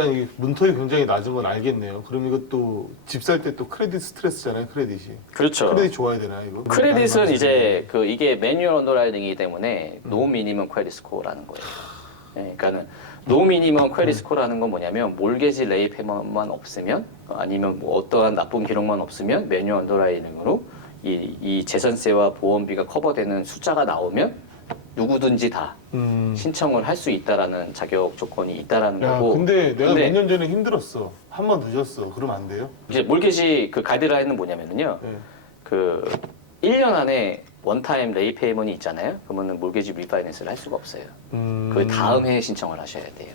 일단 이 문턱이 굉장히 낮은 건 알겠네요. 그럼 이것도 집 살 때 또 크레딧 스트레스잖아요, 크레딧이. 그렇죠. 크레딧 좋아야 되나 이거? 크레딧은 이제 그 이게 매뉴얼 언더라이팅이기 때문에 노 미니멈 크레딧 스코어라는 거예요. 네, 그러니까는 노 미니멈 크레딧 스코어라는 건 뭐냐면 몰게지 레이 페이먼트만 없으면 아니면 뭐 어떠한 나쁜 기록만 없으면 매뉴얼 언더라이팅으로 이 재산세와 보험비가 커버되는 숫자가 나오면 누구든지 다 신청을 할 수 있다라는 자격 조건이 있다라는 야, 거고. 근데 내가 몇 년 전에 힘들었어. 한 번 늦었어. 그러면 안 돼요? 이제 몰게지 그 가이드라인은 뭐냐면요. 네. 그 1년 안에 원타임 레이 페이먼이 있잖아요. 그러면은 몰게지 리파이낸스를 할 수가 없어요. 그 다음 해에 신청을 하셔야 돼요.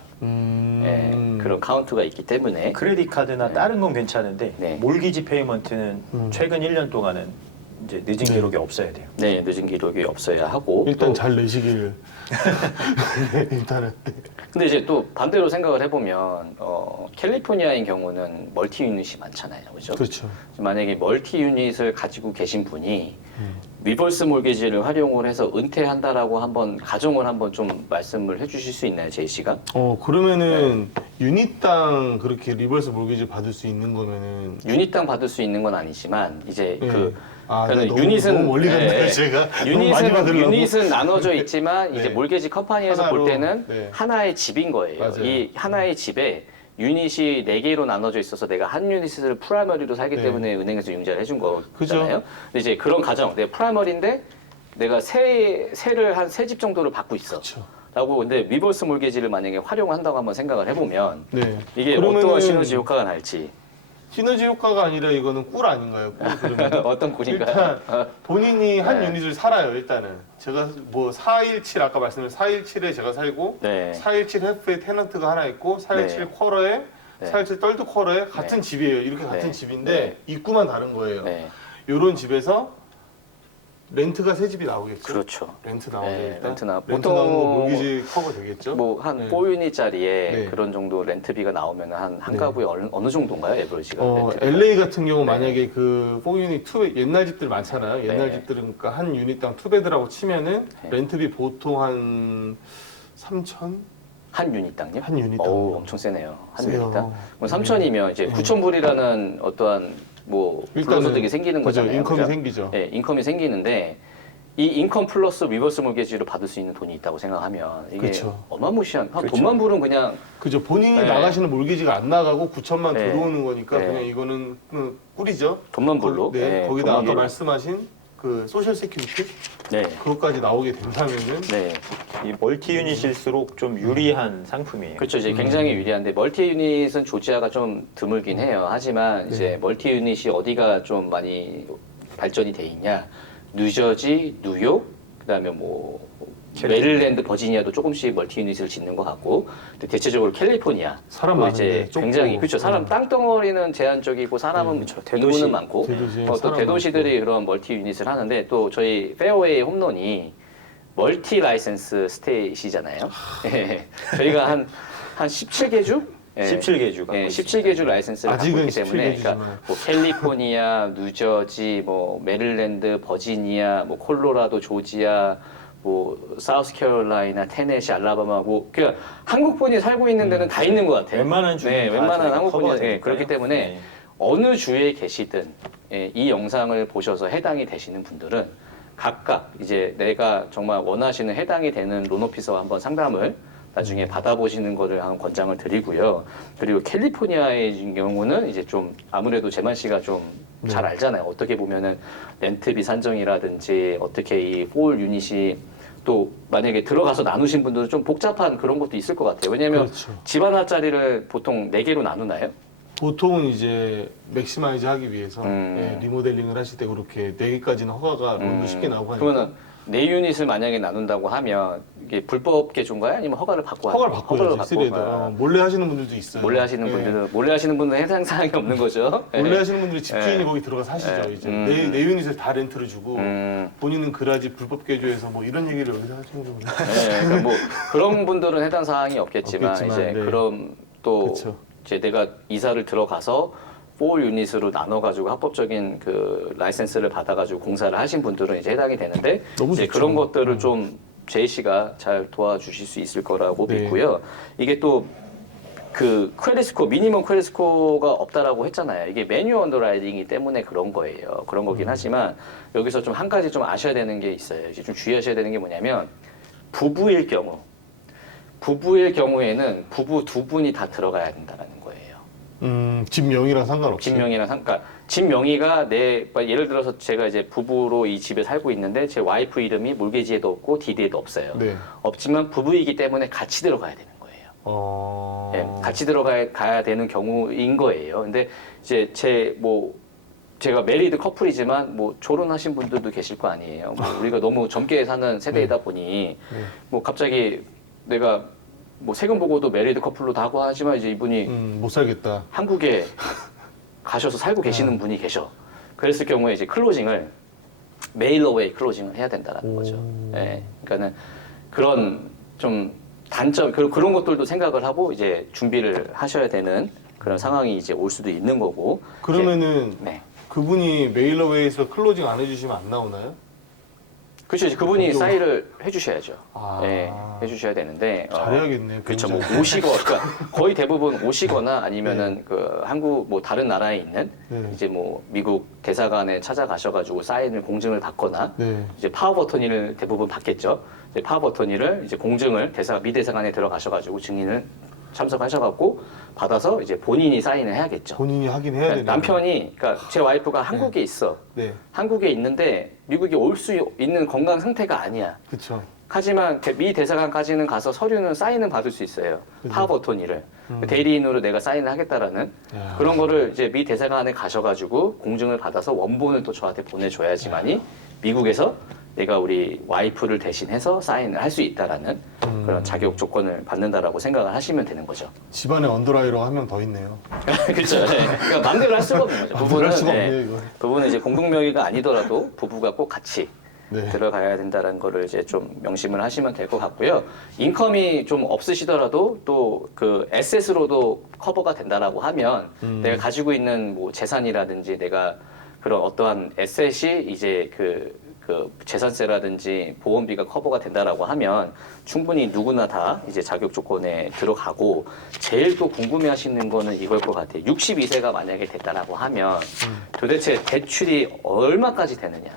예, 그런 카운트가 있기 때문에 크레딧 카드나 다른 건 괜찮은데 네. 몰기지 페이먼트는 최근 1년 동안은 이제 늦은 기록이 없어야 돼요. 네, 늦은 기록이 없어야 하고 일단 또 잘 내시길. 일단은. 근데 이제 또 반대로 생각을 해보면 캘리포니아인 경우는 멀티 유닛이 많잖아요, 그죠? 그렇죠. 만약에 멀티 유닛을 가지고 계신 분이 리버스 몰게지를 활용을 해서 은퇴한다라고 한번 가정을 한번 좀 말씀을 해주실 수 있나요, 제이 씨가? 그러면은 유닛당 그렇게 리버스 몰기지 받을 수 있는 거면은 유닛당 받을 수 있는 건 아니지만 이제 네. 그 네, 너무, 유닛은 너무 멀리 갔나요, 예, 제가? 너무 많이 받으려고. 유닛은 나눠져 있지만 이제 네. 몰게지 컴퍼니에서 하나로, 볼 때는 네. 하나의 집인 거예요. 맞아요. 이 하나의 집에 유닛이 4개로 나눠져 있어서 내가 한 유닛을 프라이머리로 살기 네. 때문에 은행에서 융자를 해준 거잖아요. 그죠. 근데 이제 그런 가정, 내가 프라이머리인데 내가 세를 한 3집 정도를 받고 있어. 그렇죠. 라고 근데 리버스 몰게지를 만약에 활용한다고 한번 생각을 해보면 네. 이게 그러면은 어떠한 시너지 효과가 날지 시너지 효과가 아니라 이거는 꿀 아닌가요? 꿀 그러면 어떤 꿀인가요? 일단 본인이 한 네. 유닛을 살아요. 일단은 제가 뭐 417 아까 말씀드린 417에 제가 살고 네. 417 해프에 테넌트가 하나 있고 417 네. 쿼러에 네. 417 떨드 쿼러에 같은 네. 집이에요. 이렇게 같은 네. 집인데 네. 입구만 다른 거예요. 네. 요런 집에서 렌트가 새 집이 나오겠죠. 그렇죠. 렌트 나오죠. 네, 일단 렌트 나오고 렌트 나오면 뭐 몰기지 커버 되겠죠. 뭐 한 네. 4유닛짜리에 네. 그런 정도 렌트비가 나오면 한 네. 가구에 어느 정도인가요? 에버리지가? 렌트비가? LA 같은 경우 네. 만약에 그 4유닛 2 옛날 집들 많잖아요. 옛날 네. 집들은 그러니까 한 유닛당 2베드라고 치면은 네. 렌트비 보통 한 3천? 한 유닛당요? 한 유닛당. 어우, 엄청 세네요. 한 세요. 유닛당. 그럼 3천이면 이제 9,000불이라는 어떠한 뭐 불로소득이 생기는 그죠, 거잖아요. 인컴이 그죠? 생기죠. 네, 인컴이 생기는데 이 인컴 플러스 리버스 몰게지로 받을 수 있는 돈이 있다고 생각하면 이게 그렇죠. 어마무시한 한 그렇죠. 돈만 부른 그냥 그죠. 본인이 네. 나가시는 몰기지가 안 나가고 9천만 네. 들어오는 거니까 네. 그냥 이거는 꿀이죠. 돈만 불로. 네. 네, 거기다 돈만 아까 불로. 말씀하신 그 소셜 세큐리티 네. 그것까지 나오게 된다면은 네. 이 멀티 유닛일수록 좀 유리한 상품이에요. 그렇죠. 이제 굉장히 유리한데 멀티 유닛은 조지아가 좀 드물긴 해요. 하지만 이제 멀티 유닛이 어디가 좀 많이 발전이 돼 있냐? 뉴저지, 뉴욕, 그다음에 뭐 메릴랜드, 버지니아도 조금씩 멀티 유닛을 짓는 것 같고, 근데 대체적으로 캘리포니아 사람 또 많은데 이제 좁고. 굉장히 그렇죠. 사람 땅덩어리는 제한적이고 사람은 대도시. 인구는 많고 대도시에 또 사람 대도시들이 그런 멀티 유닛을 하는데 또 저희 페어웨이 홈런이 멀티 라이센스 스테이시잖아요. 저희가 한 17개 주? 17개 주가 예, 17개 주 라이센스를 갖고 아직은 있기 때문에 17개 주지만. 그러니까 뭐 캘리포니아, 뉴저지, 뭐 메릴랜드, 버지니아, 뭐 콜로라도, 조지아, 뭐 사우스캐롤라이나, 테네시, 알라바마 뭐 그러니까 한국분이 살고 있는 데는 다 있는 것 같아요. 웬만한 주는 네, 다 웬만한 저희가 한국분이 커버가 예, 되니까요. 그렇기 때문에 네. 어느 주에 계시든 이 영상을 보셔서 해당이 되시는 분들은 각각 이제 내가 정말 원하시는 해당이 되는 론오피서와 한번 상담을 나중에 받아보시는 거를 한 권장을 드리고요. 그리고 캘리포니아의 경우는 이제 좀 아무래도 재만 씨가 좀 잘 알잖아요. 어떻게 보면은 렌트비 산정이라든지 어떻게 이 4월 유닛이 또 만약에 들어가서 나누신 분들은 좀 복잡한 그런 것도 있을 것 같아요. 왜냐면 그렇죠. 집 하나짜리를 보통 4개로 나누나요? 보통은 이제 맥시마이즈 하기 위해서 음. 리모델링을 하실 때 그렇게 4개까지는 허가가 론도 쉽게 나오고 하니까 그러면은 4유닛을 만약에 나눈다고 하면 이게 불법 개조인가요? 아니면 허가를 받고 허가를 하나요? 바꿔야지 쓰레도 몰래 하시는 분들도 있어요. 몰래 하시는 예. 분들은 몰래 하시는 분들은 해당 사항이 없는 거죠. 몰래 예. 하시는 분들이 집주인이 예. 거기 들어가서 하시죠. 예. 이제 내 유닛을 다 렌트를 주고 본인은 그라지 불법 개조해서 뭐 이런 얘기를 여기서 하시는 거 네, 그러니까 뭐 그런 분들은 해당 사항이 없겠지만, 없겠지만, 이제 네. 그럼 또 그쵸. 이제 내가 이사를 들어가서 4 유닛으로 나눠가지고 합법적인 그 라이센스를 받아가지고 공사를 하신 분들은 이제 해당이 되는데 너무 이제 좋죠. 그런 것들을 좀 제이 씨가 잘 도와주실 수 있을 거라고 네. 믿고요. 이게 또 그 크레딧 스코어, 미니멈 크레딧 스코어가 없다라고 했잖아요. 이게 매뉴얼 언더라이팅이기 때문에 그런 거예요. 그런 거긴 하지만 여기서 좀 한 가지 좀 아셔야 되는 게 있어요. 이제 좀 주의하셔야 되는 게 뭐냐면 부부일 경우에는 부부 두 분이 다 들어가야 된다라는 거예요. 집 명의랑 상관없이. 집 명의나 그러니까 집 명의가 예를 들어서 제가 이제 부부로 이 집에 살고 있는데 제 와이프 이름이 몰개지에도 없고 디디에도 없어요. 네. 없지만 부부이기 때문에 같이 들어가야 되는 거예요. 예, 같이 들어가야 되는 경우인 거예요. 근데 이제 제가 메리드 커플이지만 뭐 결혼하신 분들도 계실 거 아니에요. 뭐 우리가 너무 젊게 사는 세대이다 보니 뭐 갑자기 내가 뭐 세금 보고도 메리드 커플로 다 하고 하지만 이제 이분이 못 살겠다. 한국에 가셔서 살고 계시는 분이 계셔. 그랬을 경우에 이제 클로징을 메일러웨이 클로징을 해야 된다라는 거죠. 예, 그러니까는 그런 좀 단점 그런 것들도 생각을 하고 이제 준비를 하셔야 되는 그런 상황이 이제 올 수도 있는 거고. 그러면은 이제, 네. 그분이 메일러웨이에서 클로징 안 해주시면 안 나오나요? 그렇죠. 이제 그분이 사인을 해주셔야죠. 아. 네, 해주셔야 되는데. 잘해야겠네. 그렇죠. 뭐 굉장히. 그러니까 거의 대부분 오시거나 아니면은 그 한국 뭐 다른 나라에 있는 네. 이제 뭐 미국 대사관에 찾아가셔가지고 사인을 공증을 받거나 네. 이제 파워버터니를 대부분 받겠죠. 이제 파워버터니를 이제 공증을 미 대사관에 들어가셔가지고 증인을 참석하셔갖고 받아서 이제 본인이 사인을 해야겠죠. 본인이 하긴 해야 되네. 남편이 그러니까 제 와이프가 한국에 있어. 네. 한국에 있는데 미국에 올 수 있는 건강 상태가 아니야. 그렇죠. 하지만 미 대사관까지는 가서 서류는 사인은 받을 수 있어요. 그죠. 파워버터니를 대리인으로 내가 사인을 하겠다라는 야. 그런 거를 이제 미 대사관에 가셔가지고 공증을 받아서 원본을 또 저한테 보내줘야지만이 미국에서 내가 우리 와이프를 대신해서 사인을 할 수 있다라는 그런 자격 조건을 받는다라고 생각을 하시면 되는 거죠. 집안에 언더라이어가 한 명 더 있네요. 그렇죠. 네. 그러니까 마음대로 할 수가 없는 거죠. 마음대로 할 수가 네. 없네요, 이거. 부부는 이제 공동명의가 아니더라도 부부가 꼭 같이 네. 들어가야 된다는 거를 이제 좀 명심을 하시면 될 것 같고요. 인컴이 좀 없으시더라도 또 그 에셋으로도 커버가 된다라고 하면 내가 가지고 있는 뭐 재산이라든지 내가 그런 어떠한 에셋이 이제 그 재산세라든지 보험비가 커버가 된다라고 하면 충분히 누구나 다 이제 자격 조건에 들어가고 제일 또 궁금해하시는 거는 이걸 것 같아요. 62세가 만약에 됐다라고 하면 도대체 대출이 얼마까지 되느냐?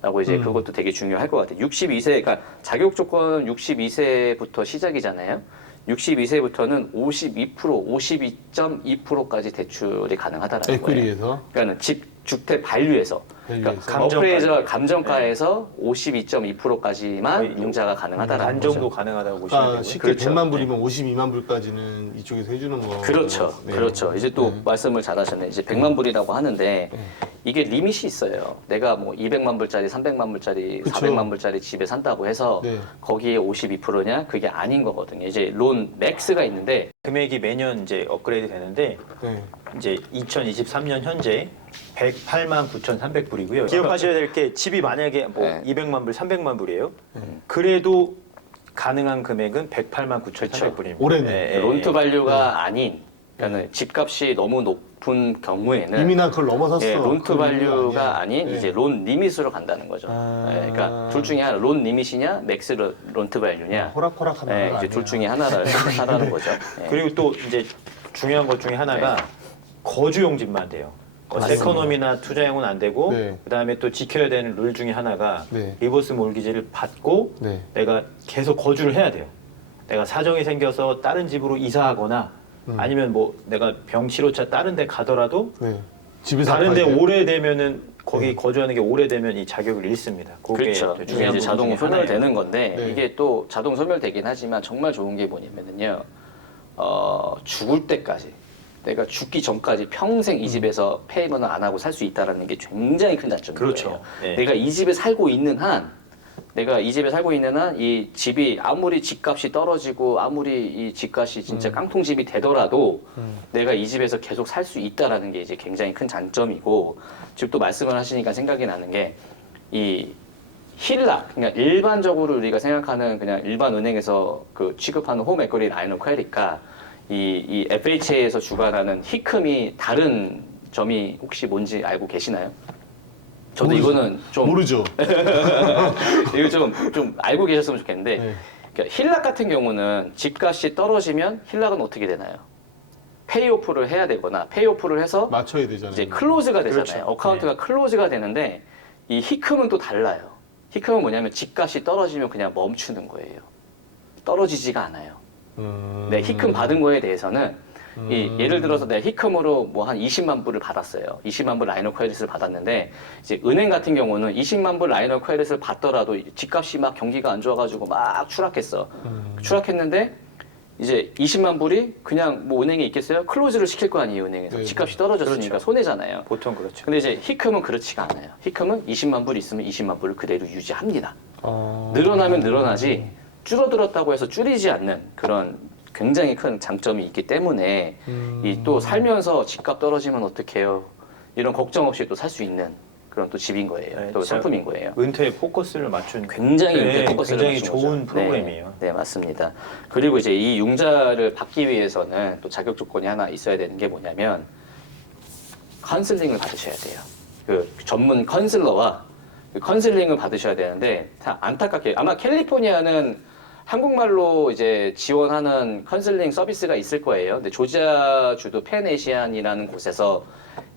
라고 이제 그것도 되게 중요할 것 같아요. 62세, 그러니까 자격 조건 62세부터 시작이잖아요. 62세부터는 52%, 52.2%까지 대출이 가능하다라는 거예요. 에퀴리에서. 그러니까는 주택 밸류에서, 그러니까 밸류에서. 어프레이저 감정가에서 52.2%까지만 융자가 가능하다라는 반 거죠. 정도 가능하다고 보시면 그러니까 되고요. 쉽게 그렇죠. 100만 불이면 52만 불까지는 이쪽에서 해주는 거. 그렇죠. 네. 그렇죠. 이제 또 말씀을 잘하셨네. 이제 100만 불이라고 하는데 네. 이게 리밋이 있어요. 내가 뭐 200만 불짜리, 300만 불짜리, 그쵸. 400만 불짜리 집에 산다고 해서 네. 거기에 52%냐? 그게 아닌 거거든요. 이제 론 맥스가 있는데 금액이 매년 이제 업그레이드 되는데 네. 이제 2023년 현재 108만 9,300불이고요. 기억하셔야 될 게 집이 만약에 뭐 네. 200만 불, 300만 불이에요. 그래도 가능한 금액은 108만 9,300불입니다. 올해는. 론투 밸류가 아닌 그러니까 집값이 너무 높은 경우에는 이미 나 그걸 넘어섰어. 예, 론투 그 밸류가 아니야. 아닌 네. 이제 론 리밋으로 간다는 거죠. 아. 예, 그러니까 둘 중에 하나 론 리밋이냐 맥스 론투 밸류냐 호락호락하는 예, 거 이제 둘 중에 하나를 선택하라는 거죠. 예. 그리고 또 이제 중요한 것 중에 하나가 거주용 집만 돼요. 맞습니다. 세컨홈이나 투자용은 안 되고 네. 그다음에 또 지켜야 되는 룰 중에 하나가 네. 리버스 몰기지를 받고 네. 내가 계속 거주를 해야 돼요. 내가 사정이 생겨서 다른 집으로 이사하거나 아니면 뭐 내가 병치료차 다른 데 가더라도 네. 집에서 다른 데 아파야 돼요? 오래되면은 거기 거주하는 게 오래되면 이 자격을 잃습니다. 그게 그렇죠. 되게 이게 중요한 이제 부분 자동 중에 소멸되는 하나예요. 건데 네. 이게 또 자동 소멸되긴 하지만 정말 좋은 게 뭐냐면요. 죽을 때까지 내가 죽기 전까지 평생 이 집에서 페이먼을 안 하고 살 수 있다라는 게 굉장히 큰 장점이에요. 그렇죠. 네. 내가 이 집에 살고 있는 한 이 집이 아무리 집값이 떨어지고 아무리 이 집값이 진짜 깡통집이 되더라도 내가 이 집에서 계속 살 수 있다라는 게 이제 굉장히 큰 장점이고 지금 또 말씀을 하시니까 생각이 나는 게 이 힐락, 그러니까 일반적으로 우리가 생각하는 그냥 일반 은행에서 그 취급하는 홈 에쿼리 라인 오브 크레딧과 이 FHA에서 주관하는 히큼이 다른 점이 혹시 뭔지 알고 계시나요? 저도 모르죠. 이거는 좀 모르죠. 이거 좀 알고 계셨으면 좋겠는데 네. 그러니까 힐락 같은 경우는 집값이 떨어지면 힐락은 어떻게 되나요? 페이오프를 해야 되거나 페이오프를 해서 맞춰야 되잖아요. 이제 클로즈가 되잖아요. 그렇죠. 어카운트가 클로즈가 되는데 이 히큼은 또 달라요. 히큼은 뭐냐면 집값이 떨어지면 그냥 멈추는 거예요. 떨어지지가 않아요. 네, 히큼 받은 거에 대해서는 예를 들어서 내가 히큼으로 뭐 한 20만 불을 받았어요. 20만 불 라이너 크레딧을 받았는데 이제 은행 같은 경우는 20만 불 라이너 크레딧을 받더라도 집값이 막 경기가 안 좋아가지고 막 추락했어. 추락했는데 이제 20만 불이 그냥 뭐 은행에 있겠어요? 클로즈를 시킬 거 아니에요, 은행에서. 네. 집값이 떨어졌으니까 그렇죠. 손해잖아요. 보통 그렇죠. 근데 이제 히큼은 그렇지가 않아요. 히큼은 20만 불 있으면 20만 불을 그대로 유지합니다. 늘어나면 늘어나지 줄어들었다고 해서 줄이지 않는 그런 굉장히 큰 장점이 있기 때문에 이 또 살면서 집값 떨어지면 어떡해요? 이런 걱정 없이 또 살 수 있는 그런 또 집인 거예요. 네, 또 진짜 상품인 거예요. 은퇴에 포커스를 맞춘 굉장히 네, 포커스를 굉장히 맞춘 좋은 거죠. 프로그램이에요. 네, 네, 맞습니다. 그리고 이제 이 융자를 받기 위해서는 또 자격 조건이 하나 있어야 되는 게 뭐냐면 컨설링을 받으셔야 돼요. 그 전문 컨슬러와 그 컨설링을 받으셔야 되는데 다 안타깝게 아마 캘리포니아는 한국말로 이제 지원하는 컨설링 서비스가 있을 거예요. 근데 조지아주도 펜에시안이라는 곳에서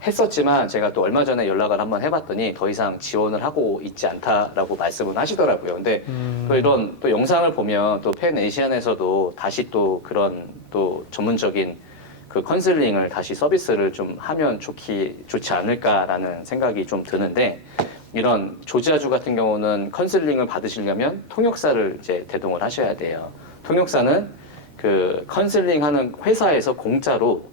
했었지만 제가 또 얼마 전에 연락을 한번 해봤더니 더 이상 지원을 하고 있지 않다라고 말씀을 하시더라고요. 근데 또 이런 또 영상을 보면 또 펜에시안에서도 다시 또 그런 또 전문적인 그 컨설링을 다시 서비스를 좀 하면 좋지 않을까라는 생각이 좀 드는데 이런 조지아주 같은 경우는 컨설링을 받으시려면 통역사를 이제 대동을 하셔야 돼요. 통역사는 그 컨설링 하는 회사에서 공짜로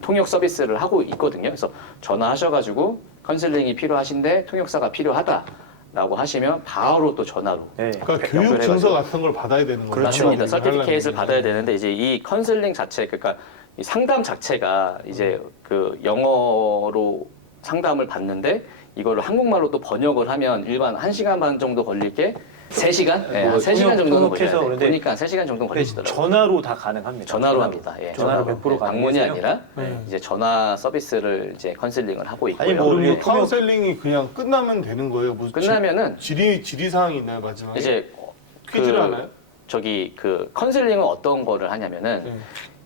통역 서비스를 하고 있거든요. 그래서 전화하셔가지고 컨설링이 필요하신데 통역사가 필요하다라고 하시면 바로 또 전화로. 네. 그러니까 교육 증서 같은 걸 받아야 되는 거죠. 맞습니다. 서티피케이트를 받아야 되는데 이제 이 컨설링 자체, 그러니까 이 상담 자체가 이제 그 영어로 상담을 받는데 이거를 한국말로 또 번역을 하면 일반 1시간 반 정도 걸릴 게 3시간? 네, 한 3시간 정도는 걸려요. 그런데 보니까 3시간 정도 걸리시더라고요. 전화로 다 가능합니다. 전화로 합니다. 예. 전화로 100% 방문이 가능해서요. 아니라 네. 이제 전화 서비스를 이제 컨설링을 하고 있고요. 아니, 뭐 그럼 우리 뭐 카운셀링이 그냥 끝나면 되는 거예요? 무슨 끝나면은 질의 사항이 있나요 마지막에? 이제 퀴즈를 하나요? 저기 그 컨설링은 어떤 거를 하냐면은 네.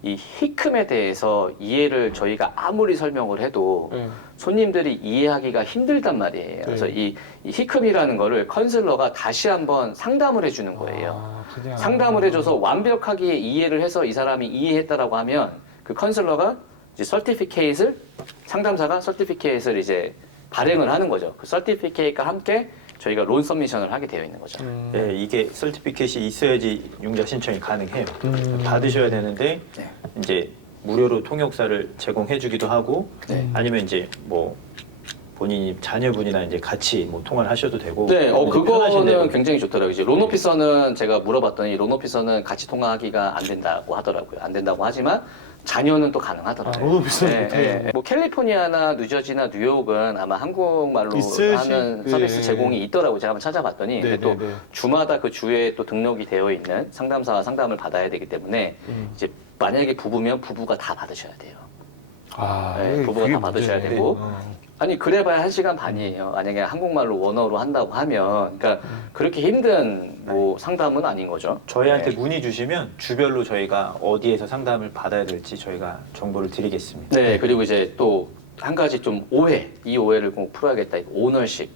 이 히큼에 대해서 이해를 저희가 아무리 설명을 해도 네. 손님들이 이해하기가 힘들단 말이에요. 그래서 이 히큼이라는 거를 컨설러가 다시 한번 상담을 해주는 거예요. 아, 그냥. 상담을 해줘서 완벽하게 이해를 해서 이 사람이 이해했다라고 하면 그 컨설러가 이제 서티피케이트를 상담사가 서티피케이트를 이제 발행을 하는 거죠. 그 서티피케이트와 함께 저희가 론 서미션을 하게 되어 있는 거죠. 네, 이게 서티피케이트이 있어야지 융자 신청이 가능해요. 받으셔야 되는데 네. 이제 무료로 통역사를 제공해주기도 하고 네. 아니면 이제 뭐 본인이 자녀분이나 이제 같이 뭐 통화를 하셔도 되고. 네, 이제 편하신 대로. 그거는 굉장히 좋더라고요. 이제 론 오피서는 제가 물어봤더니 론 오피서는 같이 통화하기가 안 된다고 하더라고요. 안 된다고 하지만 자녀는 또 가능하더라고요. 아, 론 오피서는 못해요? 뭐 캘리포니아나 뉴저지나 뉴욕은 아마 한국말로 있으시- 하는 예. 서비스 제공이 있더라고요. 제가 한번 찾아봤더니 근데 또 네네네. 주마다 그 주에 또 등록이 되어 있는 상담사와 상담을 받아야 되기 때문에 이제 만약에 부부면 부부가 다 받으셔야 돼요. 아, 네, 부부가 그게 다 받으셔야 문제네. 되고 아니 그래봐야 1시간 반이에요. 만약에 한국말로 원어로 한다고 하면 그러니까 그렇게 힘든 뭐 상담은 아닌 거죠. 저희한테 네. 문의 주시면 주별로 저희가 어디에서 상담을 받아야 될지 저희가 정보를 드리겠습니다. 네, 그리고 이제 또 한 가지 좀 이 오해를 꼭 풀어야겠다. 오너십.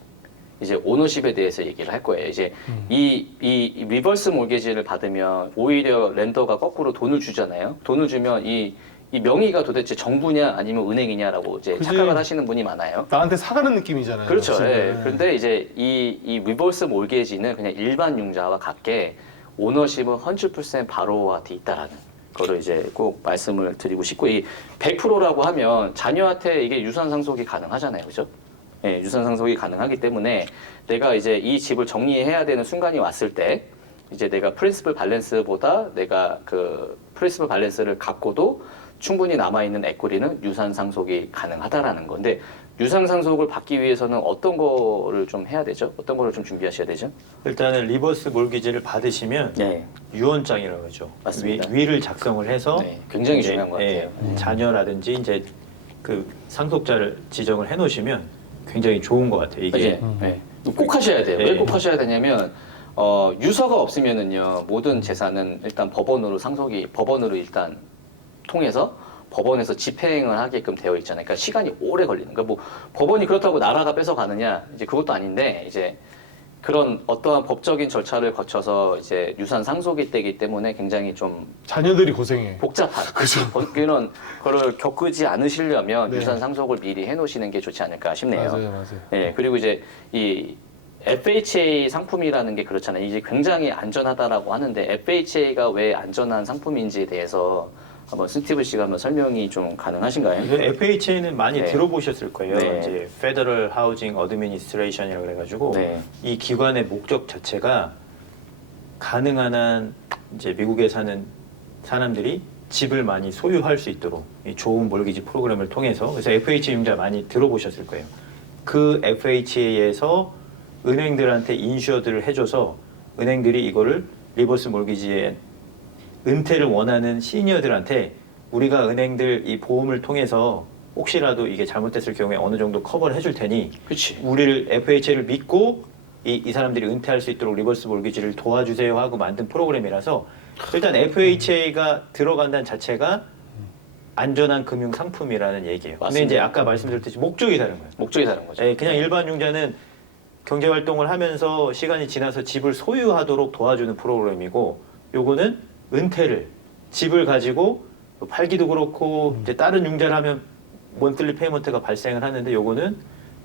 이제 오너십에 대해서 얘기를 할 거예요. 이제 이 리버스 몰게지를 받으면 오히려 렌더가 거꾸로 돈을 주잖아요. 돈을 주면 이 명의가 도대체 정부냐 아니면 은행이냐라고 이제 그치. 착각을 하시는 분이 많아요. 나한테 사가는 느낌이잖아요. 그렇죠. 사실. 예. 그런데 이제 이 리버스 몰게지는 그냥 일반 융자와 같게 오너십은 100% 바로와 돼 있다라는 거를 이제 꼭 말씀을 드리고 싶고 이 100%라고 하면 자녀한테 이게 유산 상속이 가능하잖아요. 그죠? 예, 유산 상속이 가능하기 때문에 내가 이제 이 집을 정리해야 되는 순간이 왔을 때 이제 내가 프린시플 밸런스보다 내가 그 프린시플 밸런스를 갖고도 충분히 남아있는 에코리는 유산 상속이 가능하다라는 건데 유산 상속을 받기 위해서는 어떤 거를 좀 해야 되죠? 어떤 거를 좀 준비하셔야 되죠? 일단은 리버스 몰기지를 받으시면 네, 유언장이라고 하죠. 맞습니다. 위를 작성을 해서 네, 굉장히 이제, 중요한 것 같아요. 자녀라든지 이제 그 상속자를 지정을 해놓으시면 굉장히 좋은 것 같아요. 이게 이제 네. 꼭 하셔야 돼요. 네. 왜 꼭 하셔야 되냐면 유서가 없으면은요 모든 재산은 일단 법원으로 일단 통해서 법원에서 집행을 하게끔 되어 있잖아요. 그러니까 시간이 오래 걸리는 거예요. 뭐 법원이 그렇다고 나라가 뺏어가느냐 이제 그것도 아닌데 이제 그런 어떠한 법적인 절차를 거쳐서 이제 유산 상속이 되기 때문에 굉장히 좀 자녀들이 고생해. 복잡한 그죠. 이런 거를 겪지 않으시려면 네. 유산 상속을 미리 해놓으시는 게 좋지 않을까 싶네요. 맞아요. 예, 그리고 이제 이 FHA 상품이라는 게 그렇잖아요. 이제 굉장히 안전하다라고 하는데 FHA가 왜 안전한 상품인지에 대해서 한번 스티브 씨가 한번 설명이 좀 가능하신가요? 이거 FHA는 많이 네. 들어보셨을 거예요. 네. 이제 Federal Housing Administration이라고 그래가지고 네. 이 기관의 목적 자체가 가능한 한 이제 미국에 사는 사람들이 집을 많이 소유할 수 있도록 이 좋은 몰기지 프로그램을 통해서 그래서 FHA 융자 많이 들어보셨을 거예요. 그 FHA에서 은행들한테 인슈어드를 해줘서 은행들이 이거를 리버스 몰기지에 은퇴를 원하는 시니어들한테 우리가 은행들 이 보험을 통해서 혹시라도 이게 잘못됐을 경우에 어느 정도 커버를 해줄 테니 그렇지. 우리를 FHA를 믿고 이 사람들이 은퇴할 수 있도록 리버스 몰기지를 도와주세요 하고 만든 프로그램이라서 일단 FHA가 들어간다는 자체가 안전한 금융 상품이라는 얘기예요. 근데 맞습니다. 이제 아까 말씀드렸듯이 목적이 다른 거예요. 목적이 다른 거죠. 예, 그냥 일반 융자는 경제 활동을 하면서 시간이 지나서 집을 소유하도록 도와주는 프로그램이고 요거는 은퇴를 집을 가지고 팔기도 그렇고 이제 다른 융자를 하면 먼틀리 페이먼트가 발생을 하는데 요거는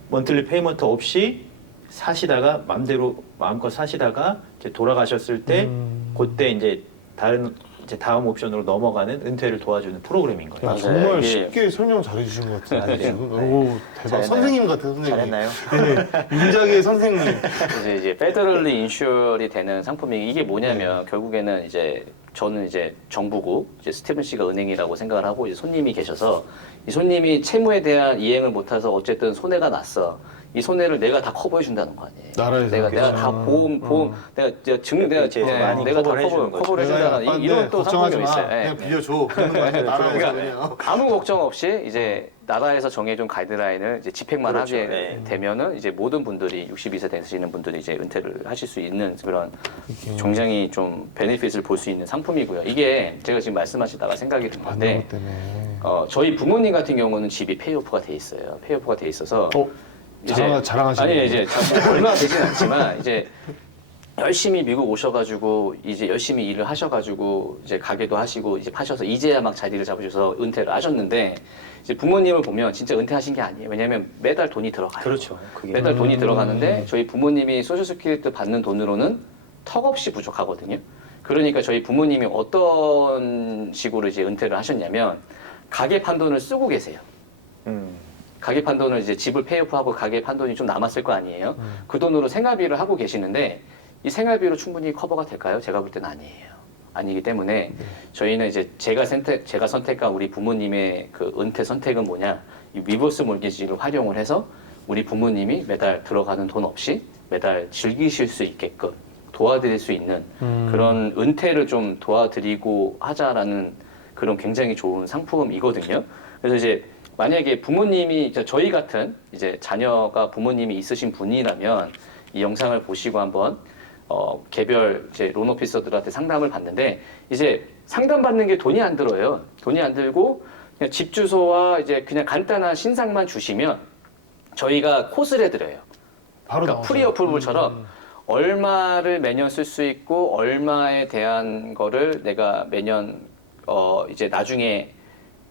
먼틀리 페이먼트 없이 사시다가 맘대로 마음껏 사시다가 이제 돌아가셨을 때 그때 이제 다음 옵션으로 넘어가는 은퇴를 도와주는 프로그램인 거예요. 야, 맞아요. 정말 이게- 쉽게 설명 잘해주신 것 같은데 아니에요. 지금. 네. 오 대박. 잘했나요? 선생님 같은 선생님. 잘했나요? 네. 윤작의 선생님. 이제 페더럴리 인슈얼이 되는 상품이 이게 뭐냐면 결국에는 이제 저는 이제 정부고 이제 스티븐 씨가 은행이라고 생각을 하고 이제 손님이 계셔서 이 손님이 채무에 대한 이행을 못해서 어쨌든 손해가 났어. 이 손해를 내가 다 커버해 준다는 거 아니에요. 나라에서. 내가 그렇죠. 다 보험 내가 이제 증 내가 그렇지. 많이 내가 다 커버를 해주는 거죠. 커버해 준다는 이런 또 걱정하지 상품이 마. 있어요. 그냥 예. 빌려줘. 그러는 거 아니야. 나라에서 그러니까 그냥. 아무 걱정 없이 이제 나라에서 정해준 가이드라인을 이제 집행만 그렇죠. 하게 네. 되면은 이제 모든 분들이 62세 되시는 분들이 이제 은퇴를 하실 수 있는 그런 굉장히 좀 베네핏을 볼 수 있는 상품이고요. 이게 제가 지금 말씀하시다가 생각이 든 받는 건데 것 때문에. 저희 부모님 같은 경우는 집이 페이오프가 돼 있어요. 페이오프가 돼 있어서 자랑하시는 아니 거예요? 이제 얼마 되진 않지만 이제 열심히 미국 오셔가지고 이제 열심히 일을 하셔가지고 이제 가게도 하시고 이제 파셔서 이제야 막 자리를 잡으셔서 은퇴를 하셨는데 이제 부모님을 보면 진짜 은퇴하신 게 아니에요. 왜냐하면 매달 돈이 들어가요. 그렇죠. 그게 매달 돈이 들어가는데 저희 부모님이 소셜세큐리티 받는 돈으로는 턱없이 부족하거든요. 그러니까 저희 부모님이 어떤 식으로 이제 은퇴를 하셨냐면 가게 판돈을 쓰고 계세요. 가게 판돈을 이제 집을 페이오프하고 가게 판돈이 좀 남았을 거 아니에요. 그 돈으로 생활비를 하고 계시는데 이 생활비로 충분히 커버가 될까요? 제가 볼 때는 아니에요. 아니기 때문에 저희는 이제 제가 선택한 우리 부모님의 그 은퇴 선택은 뭐냐? 이 리버스 몰기지를 활용을 해서 우리 부모님이 매달 들어가는 돈 없이 매달 즐기실 수 있게끔 도와드릴 수 있는 그런 은퇴를 좀 도와드리고 하자라는 그런 굉장히 좋은 상품이거든요. 그래서 이제 만약에 부모님이 저희 같은 이제 자녀가 부모님이 있으신 분이라면 이 영상을 보시고 한번 개별 이제 론 오피서들한테 상담을 받는데 이제 상담 받는 게 돈이 안 들어요. 돈이 안 들고 그냥 집 주소와 이제 그냥 간단한 신상만 주시면 저희가 콧을 해드려요. 바로 그러니까 나오죠. 프리 어프로블처럼 얼마를 매년 쓸 수 있고 얼마에 대한 거를 내가 매년 이제 나중에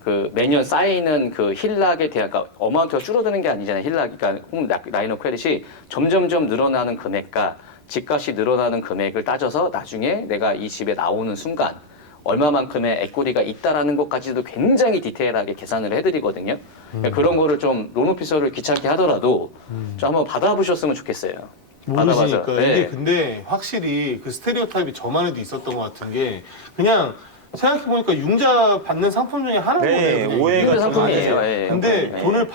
그 매년 쌓이는 그 힐락에 대한 그러니까 어마운트가 줄어드는 게 아니잖아요. 힐락 그러니까 라인 오브 크레딧이 점점점 늘어나는 금액과 집값이 늘어나는 금액을 따져서 나중에 내가 이 집에 나오는 순간 얼마만큼의 에코리가 있다라는 것까지도 굉장히 디테일하게 계산을 해드리거든요. 그러니까 그런 거를 좀 론 오피서를 귀찮게 하더라도 좀 한번 받아보셨으면 좋겠어요. 모르시니까 받아봐서. 이게 네. 근데 확실히 그 스테레오 타입이 저만해도 있었던 것 같은 게 그냥 생각해보니까 융자 받는 상품 중에 하나인 네, 거네요. 그냥. 오해가 융자 상품이에요. 아니에요. 예, 근데 예. 돈을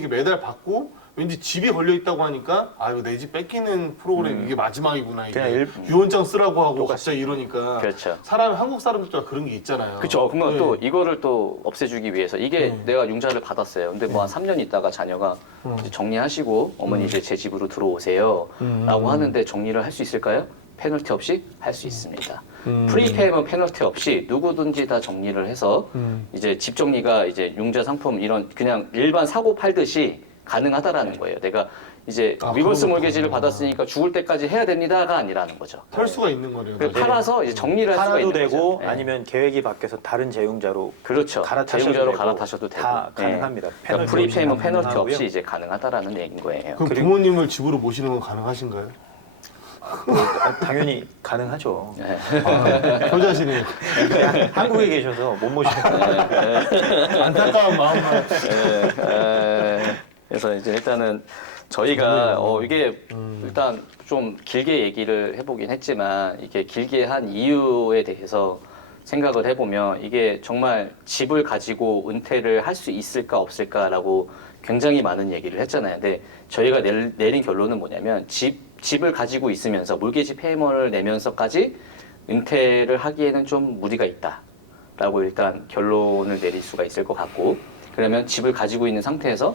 이렇게 매달 받고 왠지 집이 걸려 있다고 하니까 아 이거 내 집 뺏기는 프로그램 이게 마지막이구나 이게 그냥 유언장 쓰라고 하고 갑자기 이러니까 그렇죠. 한국 사람들도 그런 게 있잖아요. 그렇죠. 그러면 네. 또 이거를 또 없애주기 위해서 이게 네. 내가 융자를 받았어요. 근데 뭐 한 3년 있다가 자녀가 이제 정리하시고 어머니 이제 제 집으로 들어오세요. 라고 하는데 정리를 할 수 있을까요? 페널티 없이 할 수 있습니다. 음. 프리페이먼트 페널티 없이 누구든지 다 정리를 해서 이제 집 정리가 이제 융자 상품 이런 그냥 일반 사고 팔듯이 가능하다라는 거예요. 내가 이제 아, 리버스 그런 몰개지를 것도 받았으니까 죽을 때까지 해야 됩니다가 아니라는 거죠. 털 수가 있는 거네요. 그래서 나중에. 팔아서 이제 정리를 할 수가 팔아도 있는 되고 거죠. 네. 아니면 계획이 바뀌어서 다른 재융자로 그렇죠. 갈아타셔도 재융자로 되고 갈아타셔도 되고 다 네. 가능합니다. 그러니까 페널티 프리페이먼트 없이 페널티 가능하고요. 없이 이제 가능하다라는 얘기인 거예요. 그럼 그리고- 부모님을 집으로 모시는 건 가능하신가요? 당연히 가능하죠. 네. 아, 효자시네요. 한국에 계셔서 못 모시는 안타까운 마음만. 그래서 이제 일단은 저희가 이게 일단 좀 길게 얘기를 해보긴 했지만 이게 길게 한 이유에 대해서 생각을 해보면 이게 정말 집을 가지고 은퇴를 할 수 있을까 없을까라고 굉장히 많은 얘기를 했잖아요. 근데 저희가 내린 결론은 뭐냐면 집을 가지고 있으면서 몰개지 페이먼을 내면서까지 은퇴를 하기에는 좀 무리가 있다라고 일단 결론을 내릴 수가 있을 것 같고, 그러면 집을 가지고 있는 상태에서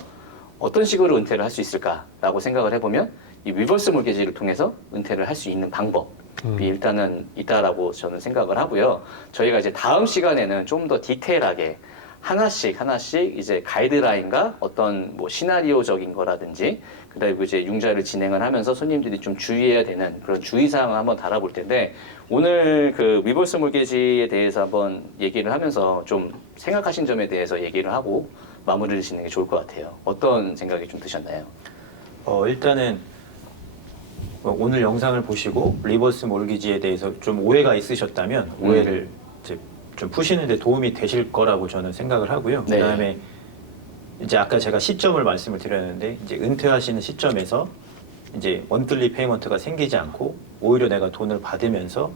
어떤 식으로 은퇴를 할 수 있을까라고 생각을 해보면 이 리버스 몰개지를 통해서 은퇴를 할 수 있는 방법이 일단은 있다라고 저는 생각을 하고요. 저희가 이제 다음 시간에는 좀 더 디테일하게 하나씩 이제 가이드라인과 어떤 뭐 시나리오적인 거라든지 그리고 이제 융자를 진행을 하면서 손님들이 좀 주의해야 되는 그런 주의사항을 한번 달아볼 텐데, 오늘 그 리버스 몰개지에 대해서 한번 얘기를 하면서 좀 생각하신 점에 대해서 얘기를 하고 마무리를 짓는 게 좋을 것 같아요. 어떤 생각이 좀 드셨나요? 일단은 오늘 영상을 보시고 리버스 몰기지에 대해서 좀 오해가 있으셨다면 오해를 이제 좀 푸시는데 도움이 되실 거라고 저는 생각을 하고요. 네. 그다음에 이제 아까 제가 시점을 말씀을 드렸는데 이제 은퇴하시는 시점에서 이제 먼틀리 페이먼트가 생기지 않고 오히려 내가 돈을 받으면서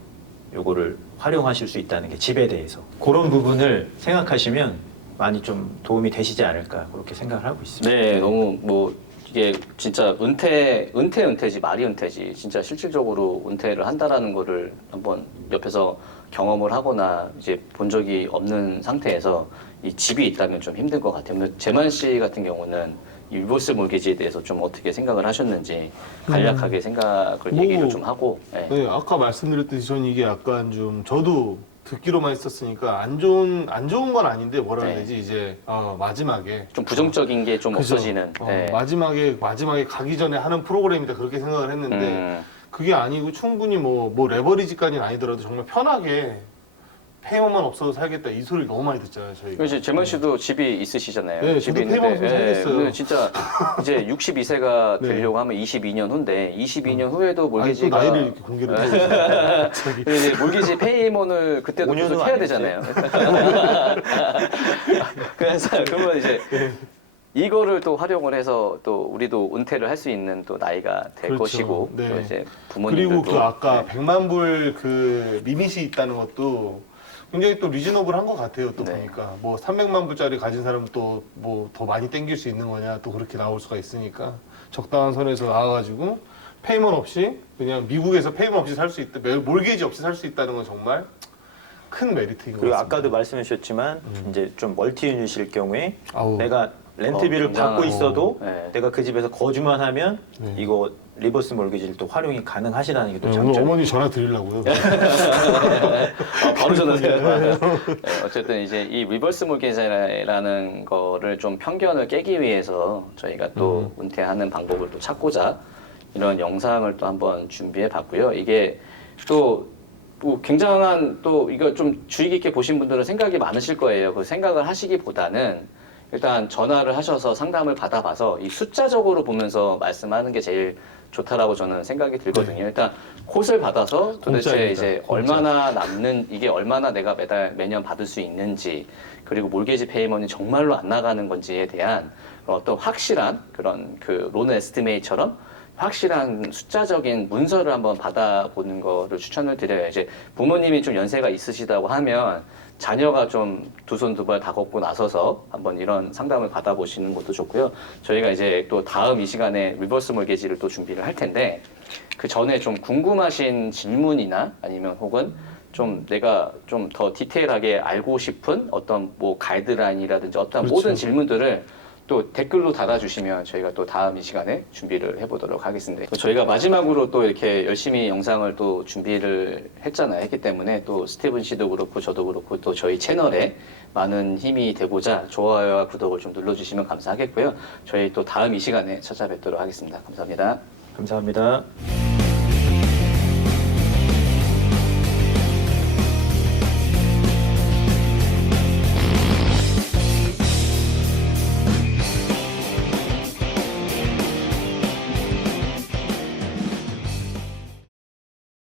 요거를 활용하실 수 있다는 게 집에 대해서 그런 부분을 생각하시면 많이 좀 도움이 되시지 않을까 그렇게 생각을 하고 있습니다. 네, 너무 뭐 이게 진짜 은퇴지 말이 은퇴지 진짜 실질적으로 은퇴를 한다라는 거를 한번 옆에서 경험을 하거나 이제 본 적이 없는 상태에서 이 집이 있다면 좀 힘들 것 같아요. 근데 재만 씨 같은 경우는 이 리버스 몰개지에 대해서 좀 어떻게 생각을 하셨는지 간략하게 생각을 뭐, 얘기를 좀 하고. 네. 네, 아까 말씀드렸듯이 저는 이게 약간 좀 저도 듣기로만 했었으니까 안 좋은 건 아닌데 뭐라 해야 네. 되지 이제 마지막에 좀 부정적인 게 좀 그죠. 없어지는. 네. 마지막에 가기 전에 하는 프로그램이다 그렇게 생각을 했는데 그게 아니고 충분히 뭐 레버리지까지는 아니더라도 정말 편하게 페이먼만 없어도 살겠다 이 소리를 너무 많이 듣잖아요 저희가. 그래서 재만 씨도 집이 있으시잖아요. 네, 집이 저도 페이먼 없으면 살겠어요. 근데 진짜 이제 62세가 네. 되려고 하면 22년 후인데 22년 후에도 아니 또 몰개지가 나이를 이렇게 공개를 해요. 저기. 근데 이제 몰개지 페이먼을 그때도 5년 계속 후 해야 아니었어요? 되잖아요. 그래서 그러면 이제 이거를 또 활용을 해서 또 우리도 은퇴를 할 수 있는 또 나이가 될 그렇죠. 것이고 네. 또 이제 부모님들도 그리고 그 아까 네. 100만 불 그 리밋이 있다는 것도 굉장히 또 리즈너블한 것 같아요. 또 네. 보니까 뭐 300만 불짜리 가진 사람 또 뭐 더 많이 땡길 수 있는 거냐 또 그렇게 나올 수가 있으니까 적당한 선에서 나와가지고 페이먼 없이 그냥 미국에서 페이먼 없이 살 수 있다, 몰게지 없이 살 수 있다는 건 정말 큰 메리트인 것 그리고 같습니다. 아까도 말씀해 주셨지만 이제 좀 멀티 유닛일 경우에 아우. 내가 렌트비를 굉장한- 받고 있어도 네. 내가 그 집에서 거주만 하면 네. 이거 리버스 몰기지를 또 활용이 가능하시다는 게 또 네, 오늘 장점. 어머니 전화 드리려고요. 바로 전화드려요. 어쨌든 이제 이 리버스 몰개지라는 거를 좀 편견을 깨기 위해서 저희가 또 은퇴하는 방법을 또 찾고자 이런 영상을 또 한번 준비해 봤고요. 이게 또 굉장한 또 이거 좀 주의 깊게 보신 분들은 생각이 많으실 거예요. 그 생각을 하시기보다는 일단 전화를 하셔서 상담을 받아봐서 이 숫자적으로 보면서 말씀하는 게 제일 좋다라고 저는 생각이 들거든요. 일단 콧을 받아서 도대체 공짜입니다. 이제 공짜. 얼마나 남는 이게 얼마나 내가 매년 받을 수 있는지 그리고 몰개지 페이먼이 정말로 안 나가는 건지에 대한 어떤 확실한 그런 그 론 에스티메이처럼 확실한 숫자적인 문서를 한번 받아보는 거를 추천을 드려요. 이제 부모님이 좀 연세가 있으시다고 하면 자녀가 좀 두 손 두 발 다 걷고 나서서 한번 이런 상담을 받아보시는 것도 좋고요. 저희가 이제 또 다음 이 시간에 리버스 몰개지를 또 준비를 할 텐데 그 전에 좀 궁금하신 질문이나 아니면 혹은 좀 내가 좀 더 디테일하게 알고 싶은 어떤 뭐 가이드라인이라든지 어떤 그렇죠. 모든 질문들을 또 댓글로 달아주시면 저희가 또 다음 이 시간에 준비를 해보도록 하겠습니다. 또 저희가 마지막으로 또 이렇게 열심히 영상을 또 준비를 했기 때문에 또 스티븐 씨도 그렇고 저도 그렇고 또 저희 채널에 많은 힘이 되고자 좋아요와 구독을 좀 눌러주시면 감사하겠고요. 저희 또 다음 이 시간에 찾아뵙도록 하겠습니다. 감사합니다. 감사합니다.